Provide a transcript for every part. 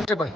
Oke, Boy.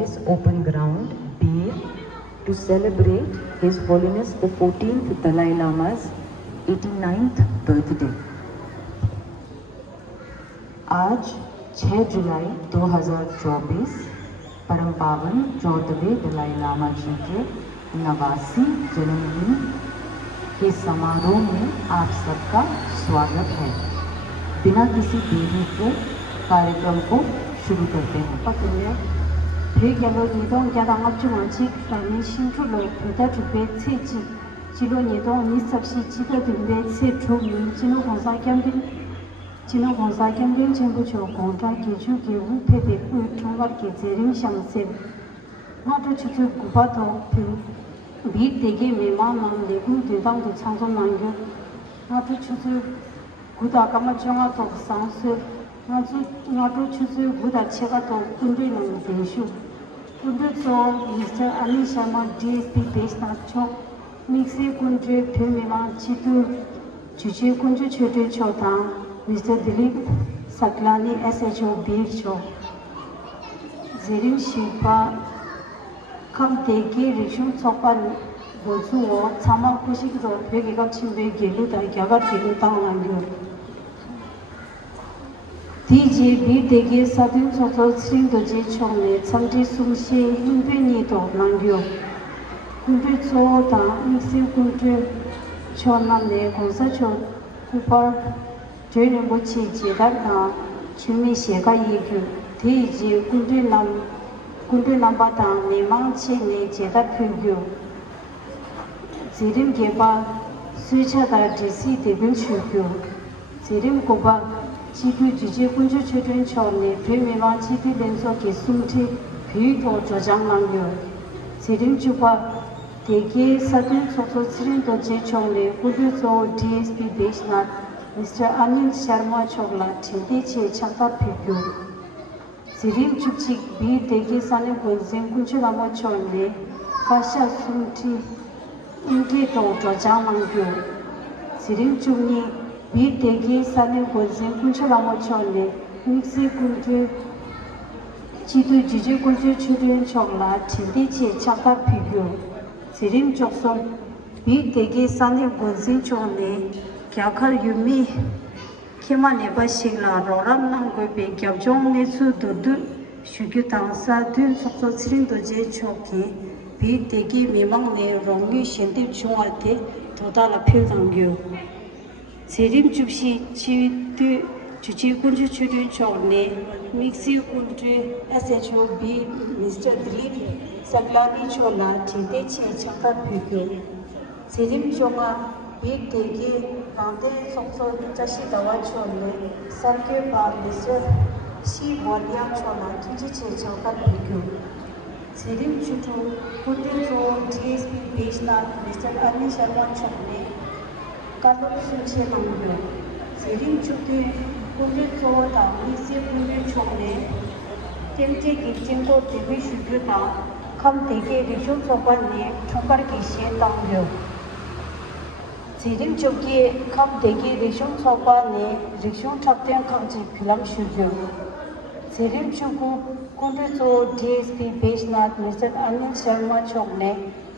Office Open Ground, Beer, to celebrate His Holiness the 14th Dalai Lama's 89th birthday. आज 6 जुलाई 2024 परम पावन 14वें दलाई लामा जी के 89 जन्मदिन के समारोह में आप सबका स्वागत है। बिना किसी देरी के कार्यक्रम को शुरू करते हैं। पकड़िए फिर क्या लोग निदों क्या दांगा चुमाची रानी शिंचु लोग फिर चुपे चीची चिलो निदों नि सबसे चितो दिंबे से ठोक में चिनो कौनसा क्या दिन चिंबु चो कौनसा केचु केवु पे बेकु ठोंगर के जेरिंग शमसे ना तो चुचु गुबा तो फिर बीट देगे में मां लेगु देदांग दे चांगो मांगो ना तो चुचु गुदा कमा चोंगा तो सांसे ना तो चुचु गुदा चेगा तो कुंडे नंग देशु कुंडे तो mister Anil Sharma DSP base ना चो मिक्सी कुंडे फिर में मां चितु चुचे कुंडे छोटे छोटा मिस्टर दिलीप सकलानी एसएचओ बीर चो जेरिंग शिल्पा कम देगी रिशुम चौपा बोझुओ चामा खुशी की तो फिर एक चिंबे गेलु ता क्या बात गेलु तांग लांगियो DJ बीर देगी साधुन चौथो स्ट्रिंग दोजे चोंगने चंदी सुमशे हिंदे नी तो लांगियो कुंडे चो ता मिक्सी कुंडे चो नामने कौनसा चो ऊपर जोइने बोची जेदार ना चुमी शेगा येगु DJ कुंडे नाम बाता नेमांग चे ने जेदार फिरगु जेरिम गेबा स्विचा दा डीसी देबिन शुगु जेरिम कोबा चिपु जिजे कुंजु चुटुन चोने फिर मेवा चिपु लेंसो के सुमथे फिर तो जोजांग लांगियो जेरिम चुपा देगे सदन सोसो सिरिन तो जे चोने कुंडु सो डीएसपी बेसना मिस्टर अनिल शर्मा चोगला ठेदे चे छंता फिरगु जेरिम चुपची भी देगे साने गोजिंग कुंजु लामो चोने काशा सुमथी इनके तो जोजांग लांगियो जेरिम चुपनी भी देगी साने गोजिंग कुंजु लामो चोने मिक्सी कुंजु चितु जिजे कुंजु चुरियन चोगला ठेदे चे छंता फिरगु जेरिम चोक्सो भी देगी साने गोजिंग चोने क्या खर युमी खेमा नेबा शिंगला रोराम नांगो बे ग्याबजोंग नेसु दुदु शुगु तांसा दुन सोक्सो सिरिंग दोजे चोकी भी देगी मेमांग ने रोंगी शेंदे चुआते तोदाला फिरदांगयो जेरिम चुपसी चिदु चुची कुंजु चुदु चोने मिक्सी कुंजु एसएचओ बी मिस्टर दिलीप सकलानी चोला ठेदे चे छक्का फिरगयो जेरिम चोंगा भी देगी रांदे सोक्सो चशी दवा चोले सरके बाल मिस्टर सी बोलिया चोला तुझे चे छक्का फिरगयो जेरिम चुटू कुंडे चो डीएसपी बेसना मिस्टर अनिल शर्मा चोने कालो सुनचे लांगियो जेरिम चुटू कुंडे चो दामी से कुंडे चोने टेमचे गिचिंग को देवी शुद्रता कम देगे रिशुम सोपर ने ठोकर की शे लांगियो जेरिम चुकी कम देगे रिशुम सोपर ने रिशुम ठपते कंची फिल्म शुद्र जेरिम चुकू कुंडे चो डीएसपी बेसनाथ मिस्टर अनिल शर्मा चोने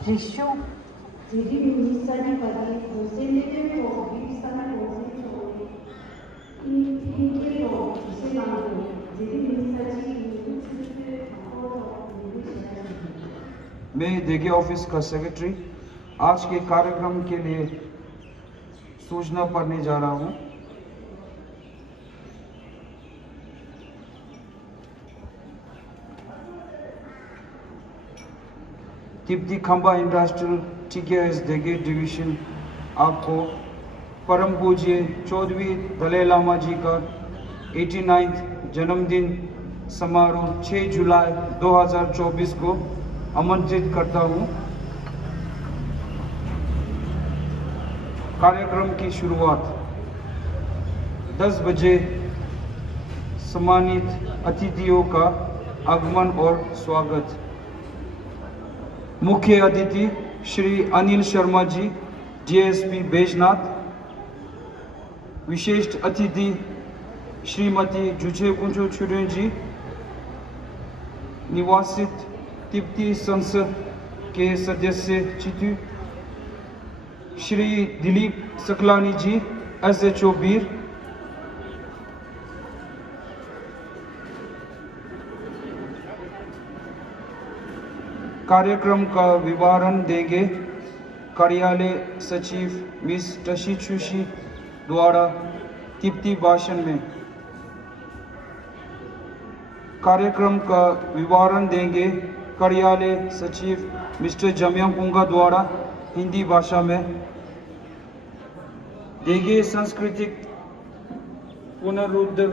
रिशुम जेरिम निसानी बदी होसे ने तो बिसाना होसे चोने इनके तो इसे लांगियो जेरिम निसाजी मैं देगे ऑफिस का सेक्रेटरी आज के कार्यक्रम के लिए सूचना पढ़ने जा रहा हूं। तिब्बती खंबा इंडस्ट्रियल टीकेएस देगे डिवीजन आपको परम पूज्य 14वें दलाई लामा जी का 89th जन्मदिन समारोह 6 जुलाई 2024 को आमंत्रित करता हूं। कार्यक्रम की शुरुआत 10 बजे सम्मानित अतिथियों का आगमन और स्वागत। मुख्य अतिथि श्री अनिल शर्मा जी डीएसपी बैजनाथ, विशिष्ट अतिथि श्रीमती जुचे कुंजो चुरेन जी, निवासित तिब्बती संसद के सदस्य चितू श्री दिलीप सकलानी जी, SHO बीर, कार्यक्रम का विवरण देंगे कार्यालय सचिव मिस टशीचुशी द्वारा तिब्बती भाषण में। कार्यक्रम का विवरण देंगे कार्यालय सचिव मिस्टर जम्यांगपुंगा द्वारा हिंदी भाषा में। देंगे सांस्कृतिक पुनरुद्धार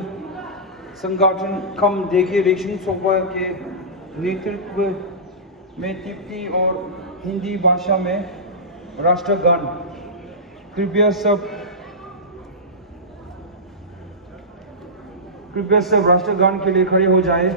संगठन कम देगे रेशम सोपा के नेतृत्व में तिब्बती और हिंदी भाषा में राष्ट्रगान। कृपया सब राष्ट्रगान के लिए खड़े हो जाए।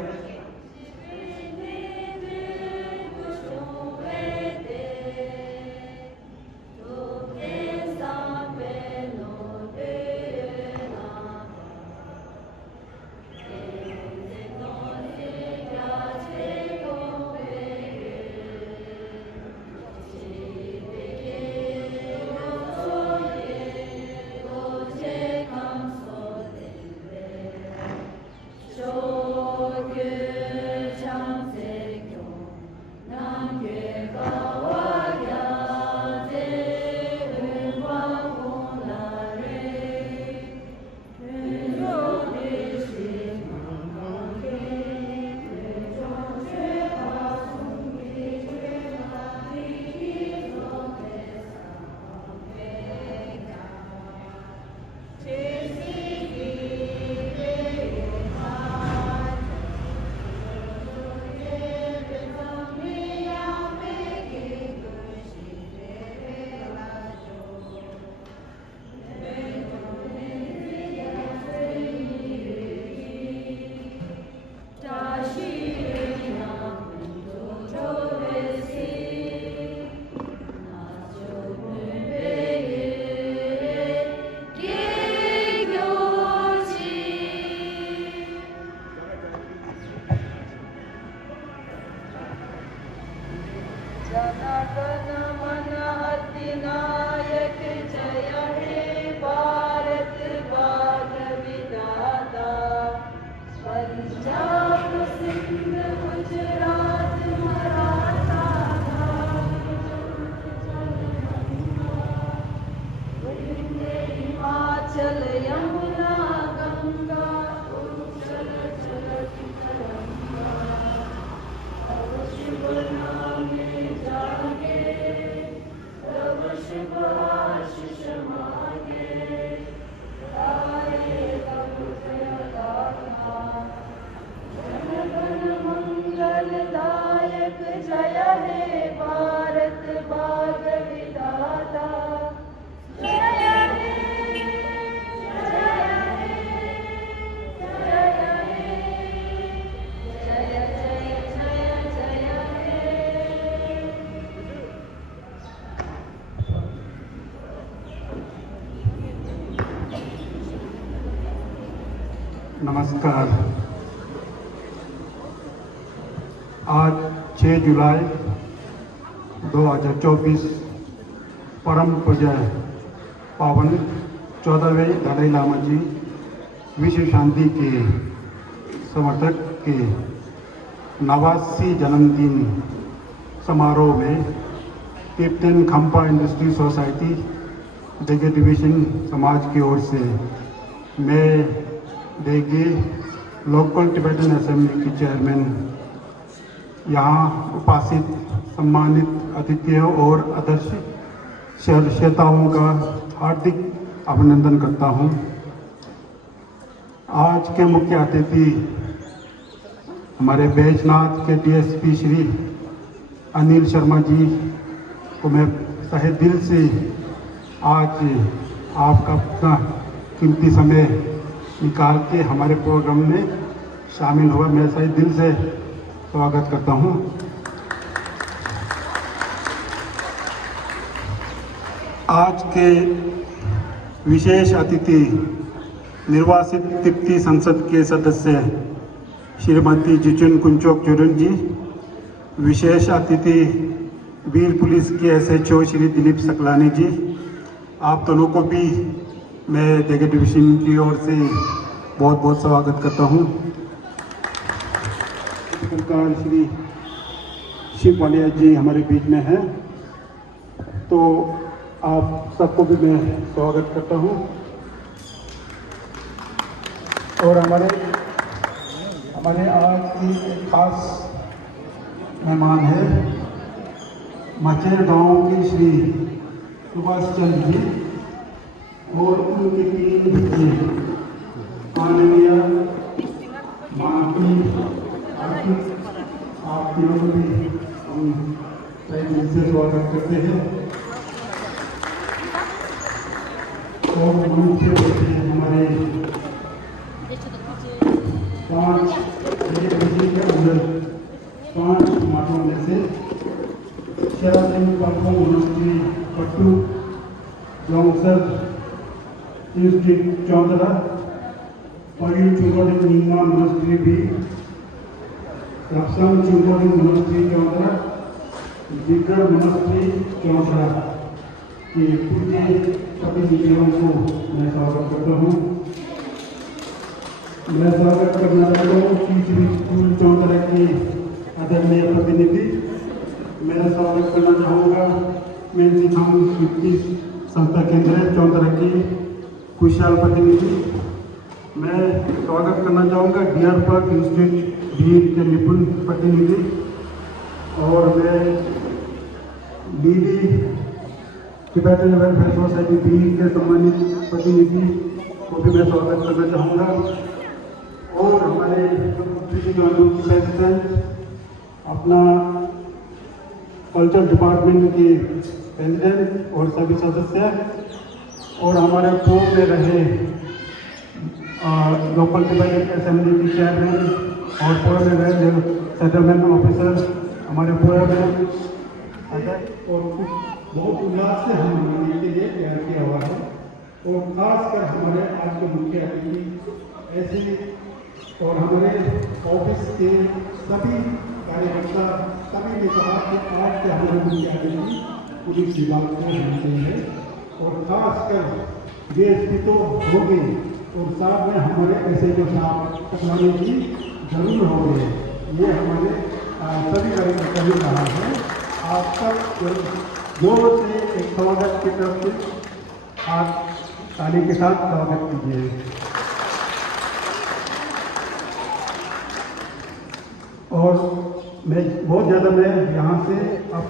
नमस्कार। आज 6 जुलाई 2024 परम पूज्य पावन 14वें दलाई लामा जी विश्व शांति के समर्थक के 89 जन्मदिन समारोह में तिब्बतन खम्पा इंडस्ट्री सोसाइटी देगे डिवीजन समाज की ओर से मैं देगे लोकल टिबेटन असेंबली की चेयरमैन, यहाँ उपस्थित सम्मानित अतिथियों और आदर्श सदस्यों का हार्दिक अभिनंदन करता हूँ। आज के मुख्य अतिथि हमारे बैजनाथ के DSP श्री अनिल शर्मा जी को मैं तहे दिल से आज आपका अपना कीमती समय निकाल के हमारे प्रोग्राम में शामिल हुआ, मैं सही दिल से स्वागत करता हूं। आज के विशेष अतिथि निर्वासित तिब्बती संसद के सदस्य श्रीमती जिचुन कुंचोक चुरुन जी, विशेष अतिथि वीर पुलिस के SHO श्री दिलीप सकलानी जी, आप दोनों को भी मैं देगे डिवीजन की ओर से बहुत बहुत स्वागत करता हूँ। सरकार श्री शिव वालिया जी हमारे बीच में हैं, तो आप सबको भी मैं स्वागत करता हूँ। और हमारे आज की एक खास मेहमान है मचेर गांव के श्री सुभाष चंद्र जी और उनके 3 बच्चे माननीय मानकी आप तीनों को भी हम सही दिल से स्वागत करते हैं। और उनके बच्चे हमारे 5 के अंदर 5 माठों में से शरासिंह पापा मोनास्ट्री पट्टू जौसर इंस्टीट्यूट चौधरा पयू चुंगोड़ी नीमा मोनास्ट्री भी रक्षम चुंगोड़ी मोनास्ट्री चौधरा जिगर मोनास्ट्री चौधरा के पूरे सभी विजयों को मैं स्वागत करता हूँ। मैं स्वागत करना चाहता हूँ श्री स्कूल चौधरा के आदरणीय प्रतिनिधि। मैं स्वागत करना चाहूँगा मेन धाम स्वीकृति संस्था केंद्र चौधरा की कुशल प्रतिनिधि। मैं स्वागत करना चाहूँगा डियर पार्क इंस्टीट्यूट वीर के निपुण प्रतिनिधि। और मैं डीडी टिबेटन वेलफेयर सोसाइटी वीर के सम्मानित प्रतिनिधि को भी मैं स्वागत करना चाहूँगा। और हमारे प्रेसिडेंट अपना कल्चर डिपार्टमेंट के प्रेसिडेंट और सभी सदस्य और हमारे पूर्व में रहे लोकल डिवेलपमेंट असेंबली के चेयरमैन और पूर्व में रहे सेटलमेंट ऑफिसर हमारे पूर्व में और बहुत उल्लास से हम मनाने के लिए तैयार किया हुआ है। और खासकर हमारे आज के मुख्य अतिथि ऐसे और हमारे ऑफिस के सभी कार्यकर्ता सभी ने कहा कि आज के हमारे मुख्य अतिथि पुलिस विभाग से होने चाहिए और खासकर DSP तो हो गई और साथ में हमारे SHO साहब सकलानी जी जरूर हो गए। ये हमारे सभी कार्यकर्ता भी कहा है। आप सब जोर से एक स्वागत की तरफ से आप ताली के साथ स्वागत कीजिए। और मैं बहुत ज़्यादा मैं यहाँ से अब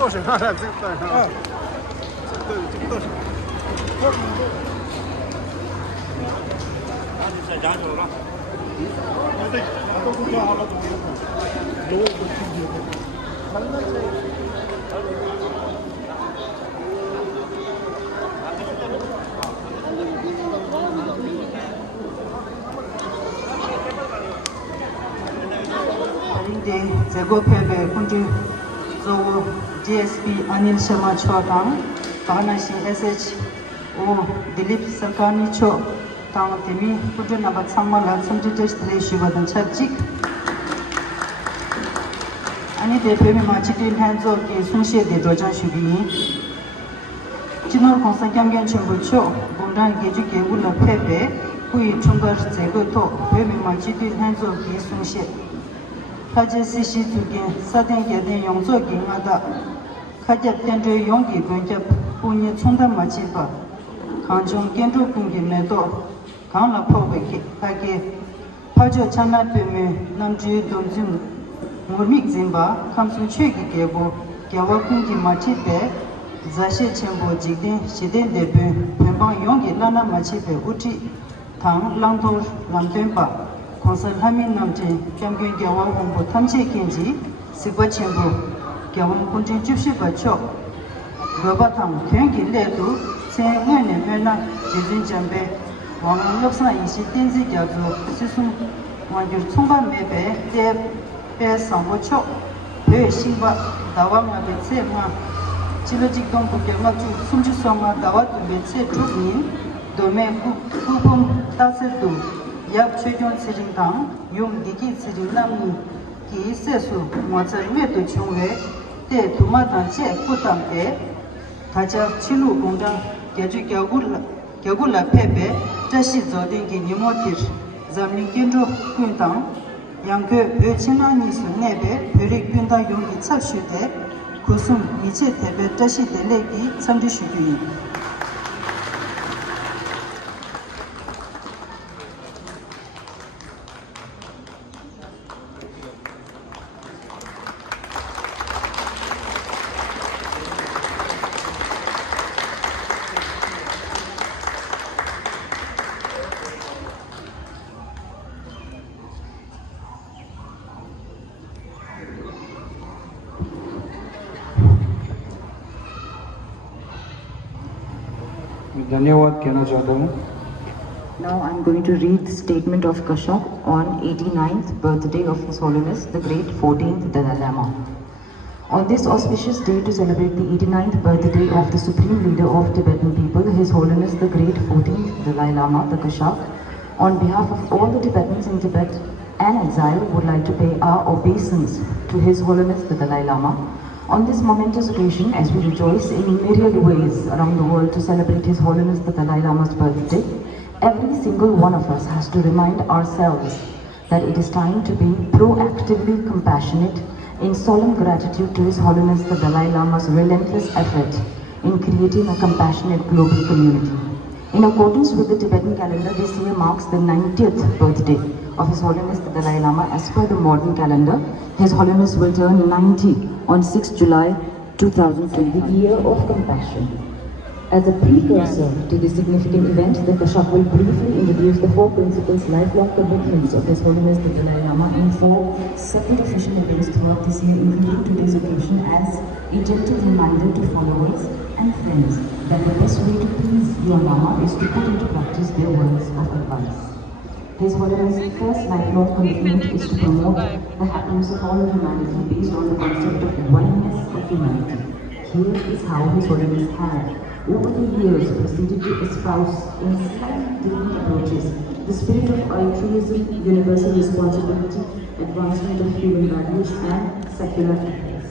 倒水看看这个蛋上，这个倒水。再加手了。对，都是加好了，有我不听제고 패배 군주 조 GSP अनिल शर्मा छोटांग पानाशी SH ओ दिलीप सरकारनी छो तांग तिमी कुटु नबा सम्माला समजुतेश तले शिवदन छर्जिक अनि देफेमी माचिटी ह्यान्जो के सुनशे दे दोजान शुगी जिनोर कोंसा क्यामगेन छम्बु छो बुंडान गेजु के उला फेबे हुई चुंगर जेगो तो फेमी माचिटी ह्यान्जो के सुनशे खाजे सिशी तुगे सादें गेदें योंजो के ngada खाजे तेंजो योंगी गोंजे पुन्य चुंदा माचिबा खांजों केंद्र कुंगी ने तो खाना फोबे के ताकि 파조 찬나페메 남주의 돈중 모믹 짐바 감수 최기 개고 개와 군기 마치베 자시 첨보 지긴 시된 대비 변방 용기 나나 마치베 우티 당 랑도 람된바 konser hamin namje kyamgyen gyawa hombo tamche kenji sikwa chenbo gyawam kunjin chupshi bacho goba tam kyanggi ledu sen ngene mena jizin jambe wang yopsana ishi tenzi gyazu sisum wangyur tsungba mebe de pe sambo cho pe shingba dawa ngabe tse nga chilo jikdong buke nga chu sumchi songa dawa tumbe tse chukni dome kupum tasedu 약 최종 지진당 용 디기 지진남이 기세수 모자르메도 중외 때 도마단체 부담에 다자 치루 공장 개주 겨굴라 페베 자시 저딩기 니모티 잠린 견조 군당 양교 베치나니 순내베 베리 군당 용기 착수대 고숨 미체 대베 자시 대내기 참주시기 धन्यवाद कहना चाहता हूँ। Now I'm going to read the statement of Kashok on 89th birthday of His Holiness the Great 14th Dalai Lama. On this auspicious day to celebrate the 89th birthday of the Supreme Leader of Tibetan people, His Holiness the Great 14th Dalai Lama, the Kashak, on behalf of all the Tibetans in Tibet and exile, would like to pay our obeisance to His Holiness the Dalai Lama. On this momentous occasion, as we rejoice in myriad ways around the world to celebrate His Holiness the Dalai Lama's birthday, every single one of us has to remind ourselves that it is time to be proactively compassionate in solemn gratitude to His Holiness the Dalai Lama's relentless effort in creating a compassionate global community. In accordance with the Tibetan calendar, this year marks the 90th birthday of His Holiness the Dalai Lama. As per the modern calendar, His Holiness will turn 90 on 6th July 2020, the year of compassion. As a precursor to this significant event, the Kashak will briefly introduce the 4 principles, lifelong commitments of His Holiness the Dalai Lama in 4 separate official events throughout this year, including today's occasion, as a gentle reminder to followers and friends that the best way to please your Lama is to put into practice their words of advice. His Holiness' first lifelong commitment is to promote the happiness of all of humanity based on the concept of oneness of humanity. Here is how His Holiness had over the years proceeded to espouse in slightly different approaches the spirit of altruism, universal responsibility, advancement of human values and secular ethics.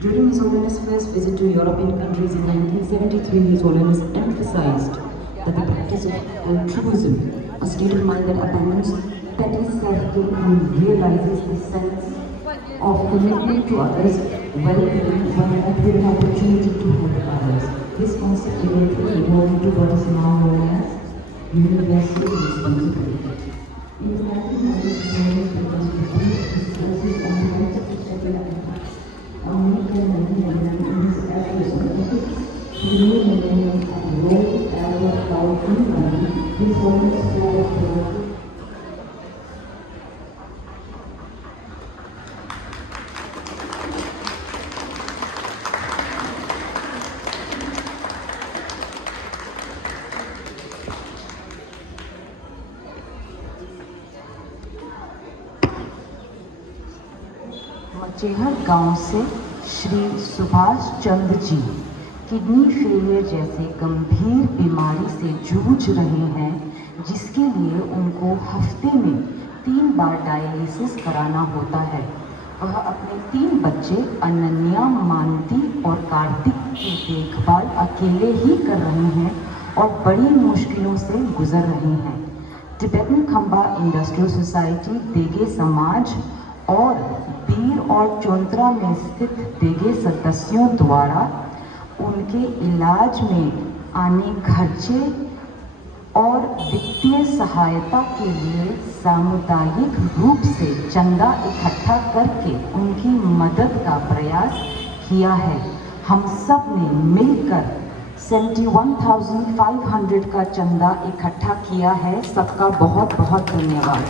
During His Holiness' first visit to European countries in 1973, His Holiness emphasized that the practice of altruism, a state of mind that abandons petty self-gain and realizes the sense of commitment to others, well-being, when given opportunity to help others. This concept eventually evolved into what is now known as universal responsibility. In the 1990s, His began to bring discourses on the concept of secular ethics. On May 10, 1999, in his address on ethics, the new millennium and role as a powerful body, His Holiness spoke of the मचेहर गांव से Shri Subhash Chandra ji kidney failure जैसे गंभीर बीमारी से जूझ रहे हैं, जिसके लिए उनको हफ्ते में 3 बार डायलिसिस कराना होता है। वह अपने 3 बच्चे अनन्या, मानती और कार्तिक की देखभाल अकेले ही कर रहे हैं और बड़ी मुश्किलों से गुजर रहे हैं। टिबेटन खंबा इंडस्ट्रियल सोसाइटी, देगे समाज और बीर और चोंत्रा में स्थित देगे सदस्यों द्वारा उनके इलाज में आने खर्चे और वित्तीय सहायता के लिए सामुदायिक रूप से चंदा इकट्ठा करके उनकी मदद का प्रयास किया है। हम सब ने मिलकर 71,500 का चंदा इकट्ठा किया है। सबका बहुत बहुत धन्यवाद।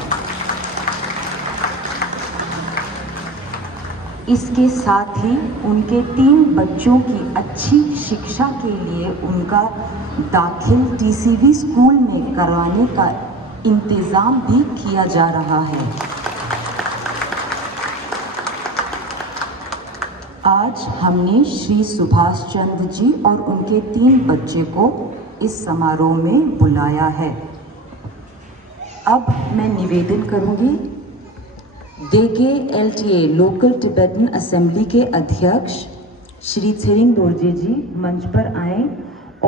इसके साथ ही उनके 3 बच्चों की अच्छी शिक्षा के लिए उनका दाखिल टीसीवी स्कूल में कराने का इंतज़ाम भी किया जा रहा है। आज हमने श्री सुभाष चंद्र जी और उनके 3 बच्चे को इस समारोह में बुलाया है। अब मैं निवेदन करूंगी देगे एलटीए लोकल टिबेटन असेंबली के अध्यक्ष श्री त्सेरिंग दोरजे जी मंच पर आएं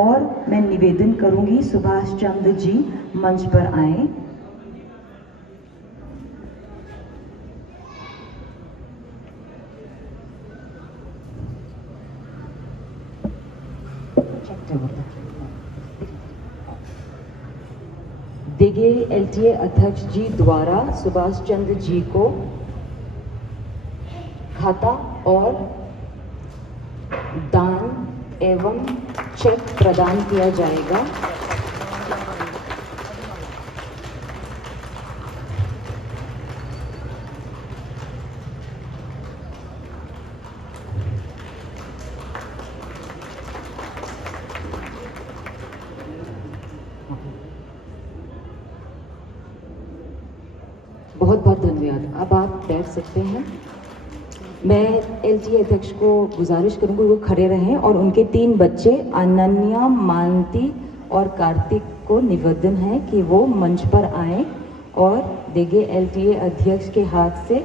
और मैं निवेदन करूंगी सुभाष चंद्र जी मंच पर आएं। देगे एलटीए अध्यक्ष जी द्वारा सुभाष चंद्र जी को खाता और दान एवं चेक प्रदान किया जाएगा। बहुत बहुत धन्यवाद। अब आप बैठ सकते हैं। मैं एलटीए अध्यक्ष को गुजारिश करूंगी वो खड़े रहें और उनके 3 बच्चे अनन्या, मानती और कार्तिक को निवेदन है कि वो मंच पर आएं और देंगे एलटीए अध्यक्ष के हाथ से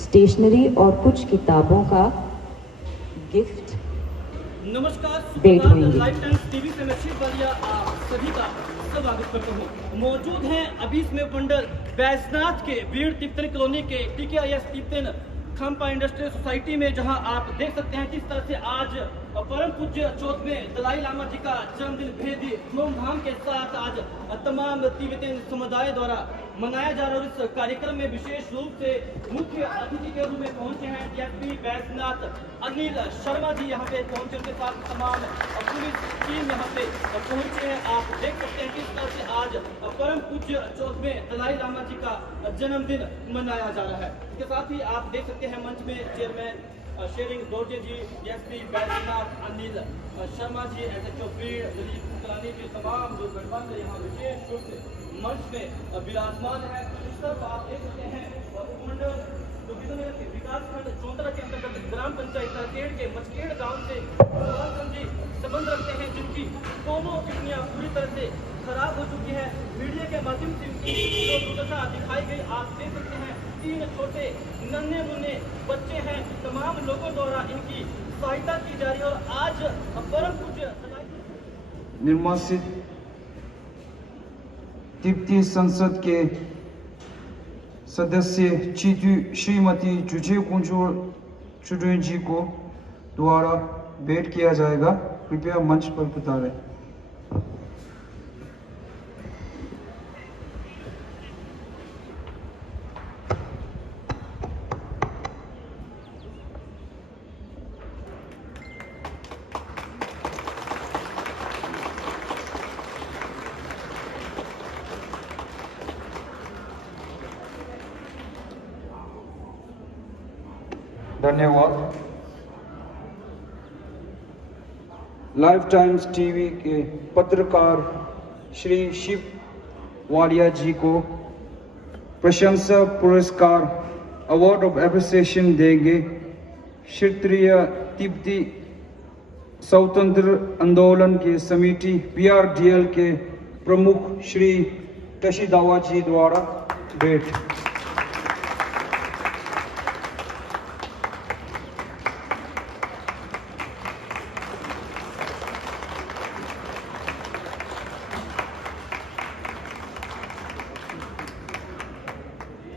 स्टेशनरी और कुछ किताबों का गिफ्ट नमस्कार, भेंट होंगे। लाइव टाइम्स टीवी से मैं शिव वालिया आप सभी का स्वागत करता हूँ। मौजूद हैं अभीस में मंडल बैजनाथ के बीड़ तिब्तन कॉलोनी के TKIS तिब्तन खंपा इंडस्ट्रियल सोसाइटी में, जहां आप देख सकते हैं किस तरह से आज परम पूज्य 14वें दलाई लामा जी का जन्मदिन बेहद धूमधाम के साथ आज तमाम तिब्बतीन समुदाय द्वारा मनाया जा रहा है। और इस कार्यक्रम में विशेष रूप से मुख्य अतिथि के रूप में पहुंचे हैं DSP बैजनाथ अनिल शर्मा जी। यहाँ पे पहुंचे, उनके साथ तमाम पुलिस टीम यहाँ पे पहुंचे हैं। आप देख सकते हैं किस तरह से आज परम पूज्य 14वें दलाई लामा जी का जन्मदिन मनाया जा रहा है। इसके साथ ही आप देख सकते हैं मंच में चेयरमैन शेरिंग दोरजे जी, DSP बैजनाथ अनिल शर्मा जी, SHO बीड़ दिलीप कुकलानी जी, तमाम जो गठबंधन यहाँ विशेष रूप से मंच में विराजमान है। इस तरफ आप देख सकते हैं उपमंडल जो विजयनगर के विकासखंड चौंतरा के अंतर्गत ग्राम पंचायत तरकेड़ के मचकेड़ गांव से जी संबंध रखते हैं, जिनकी दोनों किडनियां पूरी तरह से खराब हो चुकी है। मीडिया के माध्यम से उनकी जो दुर्दशा दिखाई गई, आप देख सकते हैं 3 छोटे नन्हे मुन्ने बच्चे हैं। तमाम लोगों द्वारा इनकी सहायता की जा रही है और आज परम पूज्य निर्वासित तिब्बती संसद के सदस्य चीतू श्रीमती जुजे कुंजोर चुडुन जी को द्वारा भेंट किया जाएगा। कृपया मंच पर पधारें। धन्यवाद। लाइव टाइम्स टीवी के पत्रकार श्री शिव वालिया जी को प्रशंसा पुरस्कार अवार्ड ऑफ एप्रिसिएशन देंगे क्षेत्रीय तिब्बती स्वतंत्र आंदोलन के समिति PRDL के प्रमुख श्री टशीदावा जी द्वारा भेंट।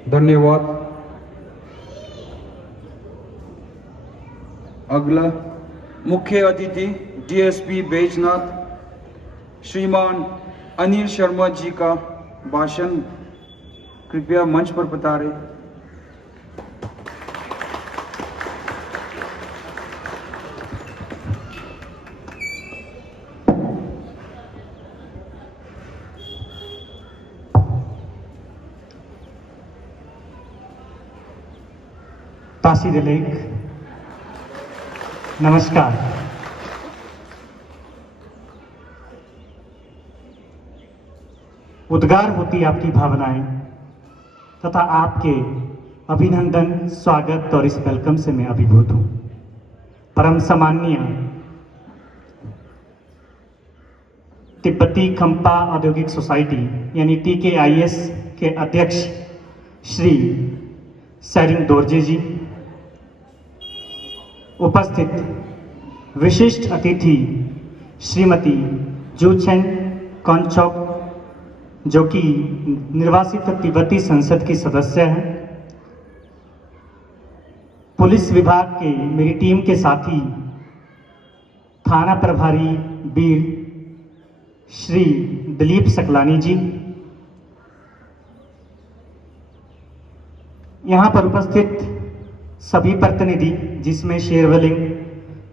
धन्यवाद। अगला मुख्य अतिथि DSP बैजनाथ श्रीमान अनिल शर्मा जी का भाषण कृपया मंच पर पधारें। तासी दिलेक, नमस्कार। उद्गार होती आपकी भावनाएं तथा आपके अभिनंदन, स्वागत और इस वेलकम से मैं अभिभूत हूं। परम सम्माननीय तिब्बती खंपा औद्योगिक सोसाइटी यानी TKIS के अध्यक्ष श्री शेरिंग दोरजे जी, उपस्थित विशिष्ट अतिथि श्रीमती जूचेन कॉन्चॉक जो कि निर्वासित तिब्बती संसद की सदस्य हैं, पुलिस विभाग के मेरी टीम के साथी थाना प्रभारी बीड़ श्री दिलीप सकलानी जी, यहाँ पर उपस्थित सभी प्रतिनिधि जिसमें शेरवलिंग,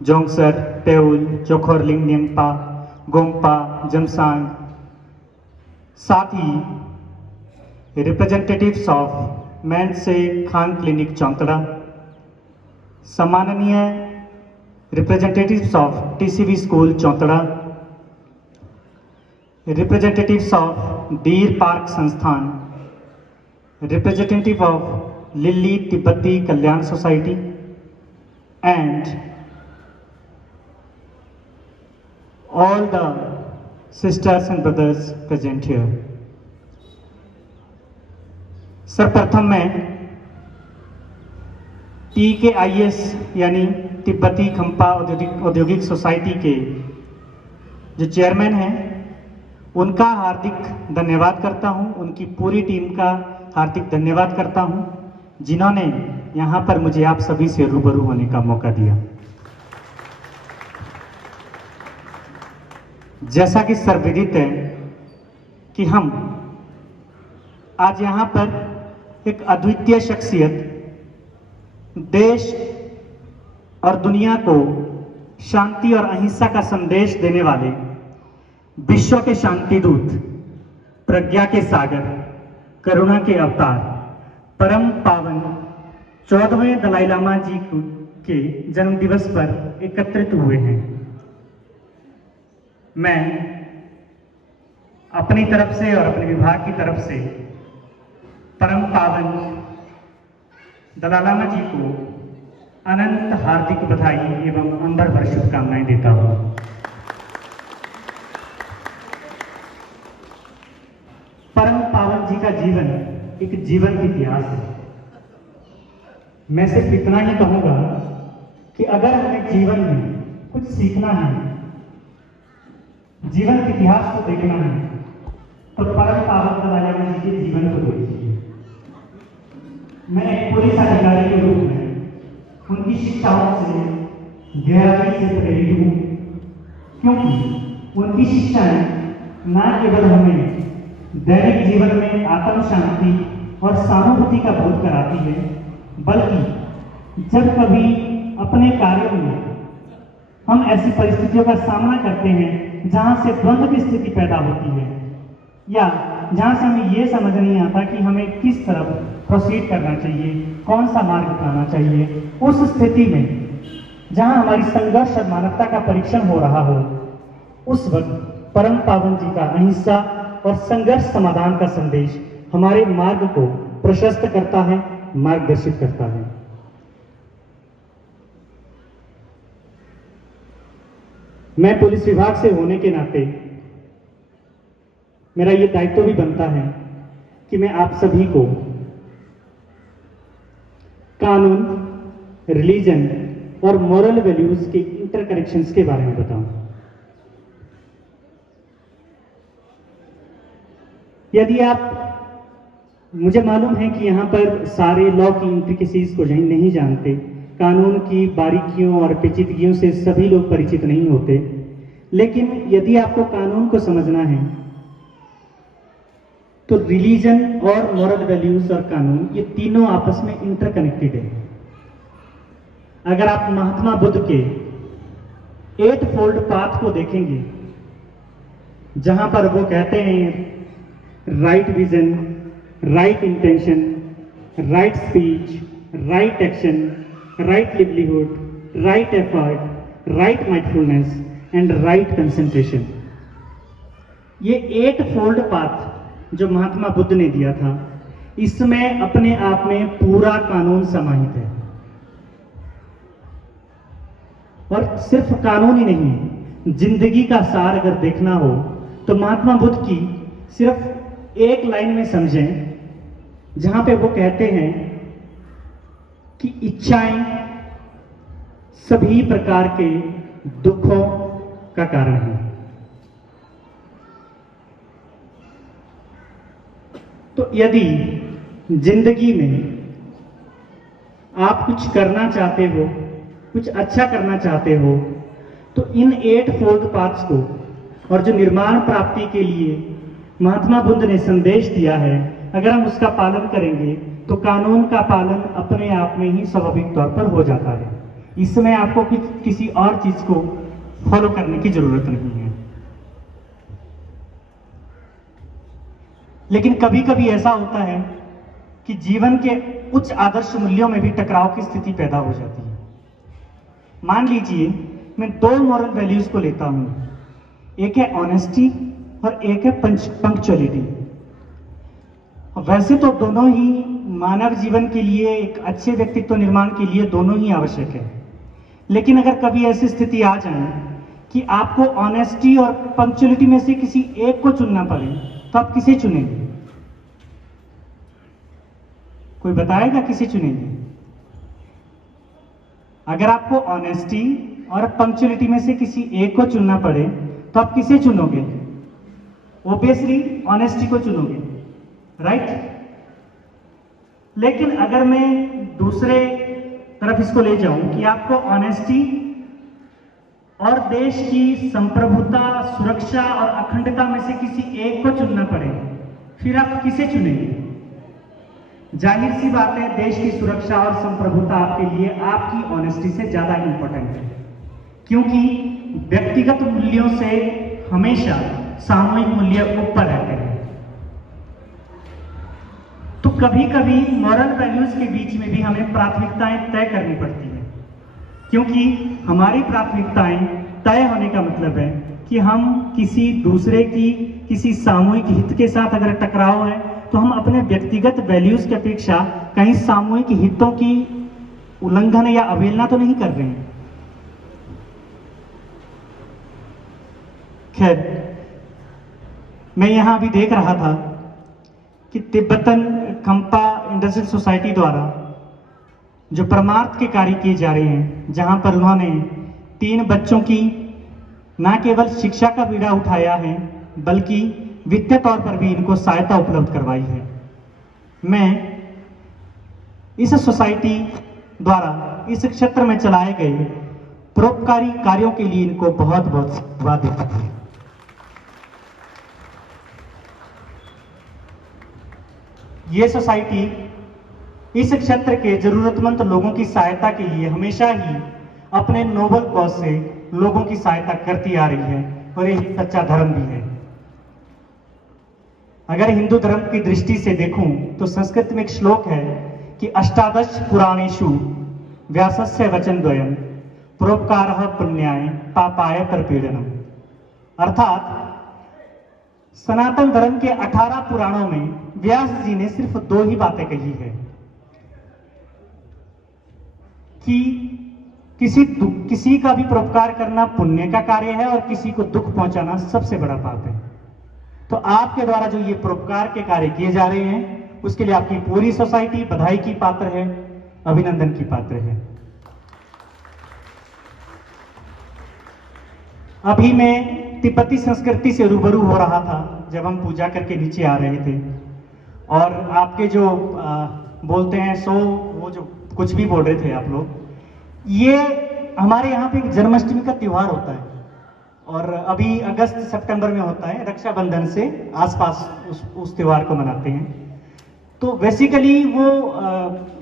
जोंगसर, पेउल, चोखोरलिंग, न्यंगपा, गोंगपा, जमसांग, साथ ही रिप्रेजेंटेटिव्स ऑफ मैनसे खान क्लिनिक चौंतड़ा, सम्माननीय representatives of TCV school Chauntra, representatives of deer park संस्थान, representative of Lilly Tibbeti Kalyan Society, and all the sisters and brothers present here. सर्वप्रथम मैं TKIS यानी तिब्बती खंपा औद्योगिक सोसाइटी के जो चेयरमैन हैं उनका हार्दिक धन्यवाद करता हूं, उनकी पूरी टीम का हार्दिक धन्यवाद करता हूं जिन्होंने यहां पर मुझे आप सभी से रूबरू होने का मौका दिया। जैसा कि सर्वविदित है कि हम आज यहां पर एक अद्वितीय शख्सियत, देश और दुनिया को शांति और अहिंसा का संदेश देने वाले विश्व के शांति दूत, प्रज्ञा के सागर, करुणा के अवतार, परम पावन 14वें दलाई लामा जी के जन्म दिवस पर एकत्रित हुए हैं। मैं अपनी तरफ से और अपने विभाग की तरफ से परम पावन दलाई लामा जी को अनंत हार्दिक बधाई एवं अंबर भर शुभकामनाएं देता हूं। परम पावन जी का जीवन एक जीवन इतिहास है। मैं सिर्फ इतना ही कहूंगा कि अगर हमें जीवन में कुछ सीखना है, जीवन के इतिहास को देखना है, तो परम पावन दलाई लामा जी के जीवन को देखिए। मैं एक पुलिस अधिकारी के रूप में उनकी शिक्षाओं से गहराई से प्रेरित हूं, क्योंकि उनकी शिक्षाएं न केवल हमें दैनिक जीवन में आत्म शांति और सहानुभूति का बोध कराती है, बल्कि जब कभी अपने कार्यों में हम ऐसी परिस्थितियों का सामना करते हैं जहां से द्वंद्व की स्थिति पैदा होती है या जहां से हमें यह समझ नहीं आता कि हमें किस तरफ प्रोसीड करना चाहिए, कौन सा मार्ग अपनाना चाहिए, उस स्थिति में जहां हमारी संघर्ष और मानवता का परीक्षण हो रहा हो, उस वक्त परम पावन जी का अहिंसा और संघर्ष समाधान का संदेश हमारे मार्ग को प्रशस्त करता है, मार्गदर्शित करता है। मैं पुलिस विभाग से होने के नाते मेरा ये दायित्व भी बनता है कि मैं आप सभी को कानून, रिलीजन और मॉरल वैल्यूज के इंटरकनेक्शंस के बारे में बताऊं। यदि आप, मुझे मालूम है कि यहाँ पर सारे लॉ की इंट्रिकेसीज को नहीं जानते, कानून की बारीकियों और पेचीदगियों से सभी लोग परिचित नहीं होते, लेकिन यदि आपको कानून को समझना है तो रिलीजन और मॉरल वैल्यूज और कानून ये तीनों आपस में इंटरकनेक्टेड है। अगर आप महात्मा बुद्ध के 8 फोल्ड पाथ को देखेंगे, जहां पर वो कहते हैं right vision, right intention, right speech, right action, right livelihood, right effort, right mindfulness and right concentration, ये 8 फोल्ड पाथ जो महात्मा बुद्ध ने दिया था, इसमें अपने आप में पूरा कानून समाहित है। और सिर्फ कानून ही नहीं, जिंदगी का सार अगर देखना हो तो महात्मा बुद्ध की सिर्फ एक लाइन में समझें, जहां पे वो कहते हैं कि इच्छाएं सभी प्रकार के दुखों का कारण है। तो यदि जिंदगी में आप कुछ करना चाहते हो, कुछ अच्छा करना चाहते हो, तो इन 8 फोल्ड पाथ्स को और जो निर्माण प्राप्ति के लिए महात्मा बुद्ध ने संदेश दिया है, अगर हम उसका पालन करेंगे तो कानून का पालन अपने आप में ही स्वाभाविक तौर पर हो जाता है। इसमें आपको किसी और चीज को फॉलो करने की जरूरत नहीं है। लेकिन कभी कभी ऐसा होता है कि जीवन के उच्च आदर्श मूल्यों में भी टकराव की स्थिति पैदा हो जाती है। मान लीजिए मैं 2 मॉरल वैल्यूज को लेता हूं, एक है ऑनेस्टी और एक है पंक्चुअलिटी। वैसे तो दोनों ही मानव जीवन के लिए, एक अच्छे व्यक्तित्व निर्माण के लिए दोनों ही आवश्यक है। लेकिन अगर कभी ऐसी स्थिति आ जाए कि आपको ऑनेस्टी और पंक्चुअलिटी में से किसी एक को चुनना पड़े, तो आप किसे चुनेंगे? कोई बताएगा किसे चुनेंगे? अगर आपको ऑनेस्टी और पंक्चुअलिटी में से किसी एक को चुनना पड़े, तो आप किसे चुनोगे? ऑब्वियसली ऑनेस्टी को चुनोगे, राइट? लेकिन अगर मैं दूसरे तरफ इसको ले जाऊं कि आपको ऑनेस्टी और देश की संप्रभुता, सुरक्षा और अखंडता में से किसी एक को चुनना पड़े, फिर आप किसे चुनेंगे? जाहिर सी बात है, देश की सुरक्षा और संप्रभुता आपके लिए आपकी ऑनेस्टी से ज्यादा इंपॉर्टेंट है, क्योंकि व्यक्तिगत मूल्यों से हमेशा सामूहिक मूल्य ऊपर रहते हैं। तो कभी कभी मॉरल वैल्यूज के बीच में भी हमें प्राथमिकताएं तय करनी पड़ती है, क्योंकि हमारी प्राथमिकताएं तय होने का मतलब है कि हम किसी दूसरे की, किसी सामूहिक हित के साथ अगर टकराव है, तो हम अपने व्यक्तिगत वैल्यूज की अपेक्षा कहीं सामूहिक हितों की उल्लंघन या अवहेलना तो नहीं कर रहे हैं। खैर, मैं यहां अभी देख रहा था कि तिब्बतन खंपा इंडस्ट्रियल सोसाइटी द्वारा जो परमार्थ के कार्य किए जा रहे हैं, जहां पर उन्होंने 3 बच्चों की न केवल शिक्षा का बीड़ा उठाया है, बल्कि वित्तीय तौर पर भी इनको सहायता उपलब्ध करवाई है। मैं इस सोसाइटी द्वारा इस क्षेत्र में चलाए गए परोपकारी कार्यों के लिए इनको बहुत बहुत धन्यवाद देता हूं। ये सोसाइटी इस क्षेत्र के जरूरतमंद लोगों की सहायता के लिए हमेशा ही अपने नोबल कॉज से लोगों की सहायता करती आ रही है, और यही सच्चा धर्म भी है। अगर हिंदू धर्म की दृष्टि से देखूं तो संस्कृत में एक श्लोक है कि अष्टादश पुराणेषु व्यासस्य वचनद्वयम् परोपकारः पुण्याय पापाय परपीडनम्। अर्थात सनातन धर्म के 18 पुराणों में व्यास जी ने सिर्फ 2 ही बातें कही है कि किसी का भी परोपकार करना पुण्य का कार्य है और किसी को दुख पहुंचाना सबसे बड़ा पाप है। तो आपके द्वारा जो ये परोपकार के कार्य किए जा रहे हैं, उसके लिए आपकी पूरी सोसाइटी बधाई की पात्र है, अभिनंदन की पात्र है। अभी मैं तिब्बती संस्कृति से रूबरू हो रहा था जब हम पूजा करके नीचे आ रहे थे, और आपके जो बोलते हैं वो जो कुछ भी बोल रहे थे आप लोग, ये हमारे यहाँ पे एक जन्माष्टमी का त्योहार होता है, और अभी अगस्त सितंबर में होता है, रक्षाबंधन से आसपास उस त्योहार को मनाते हैं। तो बेसिकली वो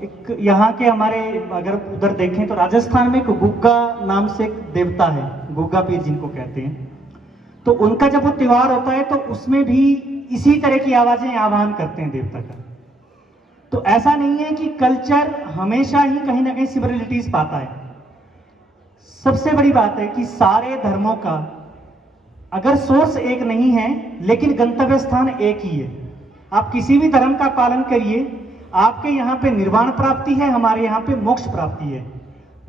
एक यहाँ के हमारे, अगर उधर देखें तो राजस्थान में एक गुग्गा नाम से एक देवता है, गुग्गा पीर जिनको कहते हैं। तो उनका जब वो त्योहार होता है तो उसमें भी इसी तरह की आवाजें आह्वान करते हैं देवता का। तो ऐसा नहीं है कि कल्चर हमेशा ही कहीं ना कहीं सिमिलरिटीज पाता है। सबसे बड़ी बात है कि सारे धर्मों का अगर सोर्स एक नहीं है, लेकिन गंतव्य स्थान एक ही है। आप किसी भी धर्म का पालन करिए, आपके यहाँ पे निर्वाण प्राप्ति है, हमारे यहाँ पे मोक्ष प्राप्ति है।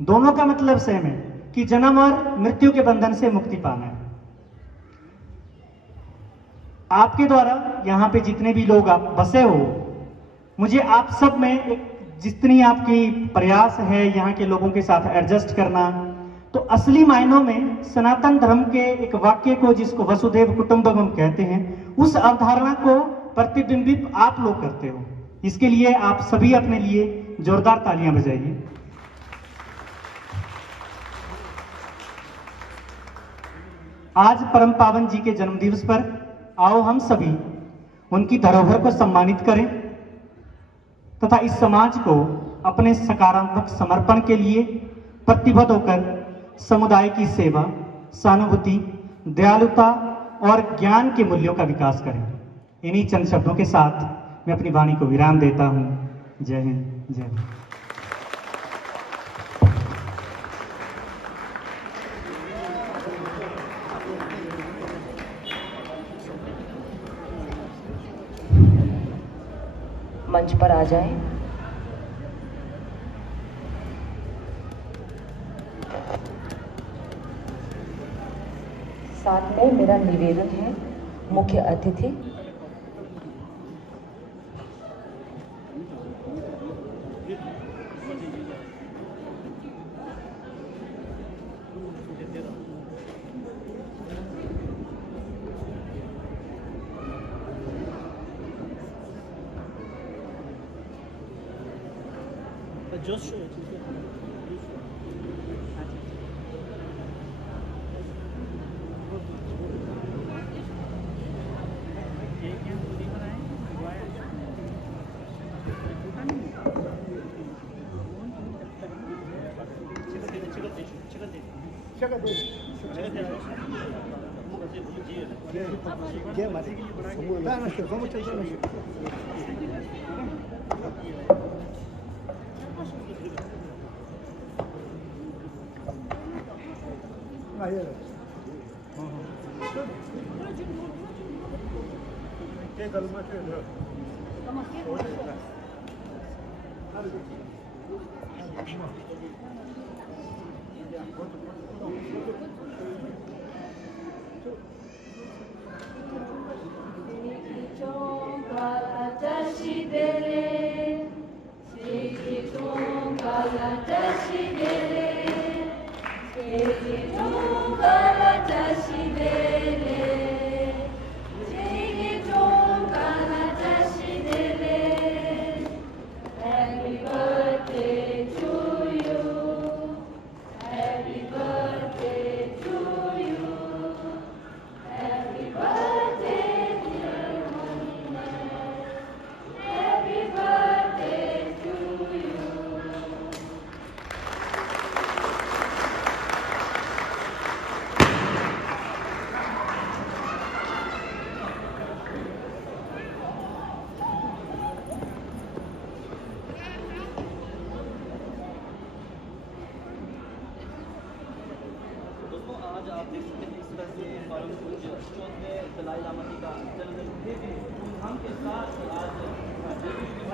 दोनों का मतलब सेम है कि जन्म और मृत्यु के बंधन से मुक्ति पाना है। आपके द्वारा यहाँ पे जितने भी लोग आप बसे हो, मुझे आप सब में एक जितनी आपकी प्रयास है यहाँ के लोगों के साथ एडजस्ट करना, तो असली मायनों में सनातन धर्म के एक वाक्य को, जिसको वसुधैव कुटुंबकम कहते हैं, उस अवधारणा को प्रतिबिंबित आप लोग करते हो। इसके लिए आप सभी अपने लिए जोरदार तालियां बजाइए। आज परम पावन जी के जन्मदिवस पर आओ हम सभी उनकी धरोहर को सम्मानित करें तथा इस समाज को अपने सकारात्मक समर्पण के लिए प्रतिबद्ध होकर समुदाय की सेवा, सहानुभूति, दयालुता और ज्ञान के मूल्यों का विकास करें। इन्हीं चंद शब्दों के साथ मैं अपनी वाणी को विराम देता हूं। जय हिंद, जय हिंद। मंच पर आ जाएं। साथ में मेरा निवेदन है, मुख्य अतिथि Just show it. आज आप देख सकते हैं इस तरह से परम पूज्य 14वें दलाई लामा जी का जन्मदिन धूमधाम के साथ आज